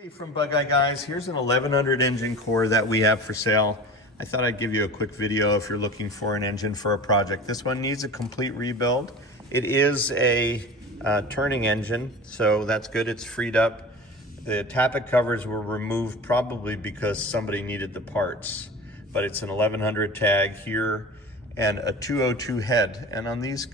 Hey, from Bug Eye Guys, here's an 1100 engine core that we have for sale. I thought I'd give you a quick video if you're looking for an engine for a project. This one needs a complete rebuild. It is a turning engine, so that's good. It's freed up. The tappet covers were removed probably because somebody needed the parts, but it's an 1100 tag here and a 202 head. And on these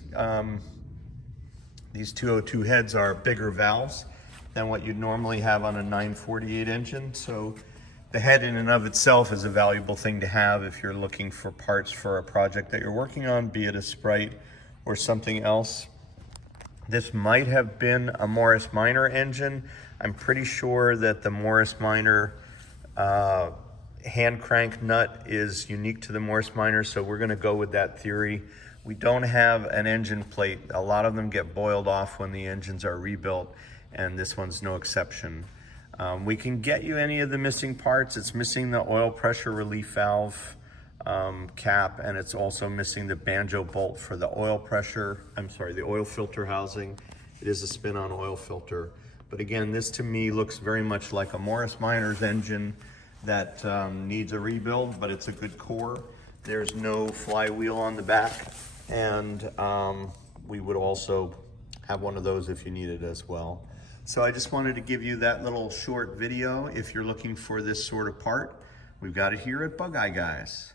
202 heads are bigger valves than what you'd normally have on a 948 engine. So the head in and of itself is a valuable thing to have if you're looking for parts for a project that you're working on, be it a Sprite or something else. This might have been a Morris Minor engine. I'm pretty sure that the Morris Minor hand crank nut is unique to the Morris Minor, so we're gonna go with that theory. We don't have an engine plate. A lot of them get boiled off when the engines are rebuilt, and this one's no exception. We can get you any of the missing parts. It's missing the oil pressure relief valve cap, and it's also missing the banjo bolt for the oil the oil filter housing. It is a spin-on oil filter. But again, this to me looks very much like a Morris Minor's engine that needs a rebuild, but it's a good core. There's no flywheel on the back, and we would also have one of those if you need it as well. So I just wanted to give you that little short video. If you're looking for this sort of part, we've got it here at Bug Eye Guys.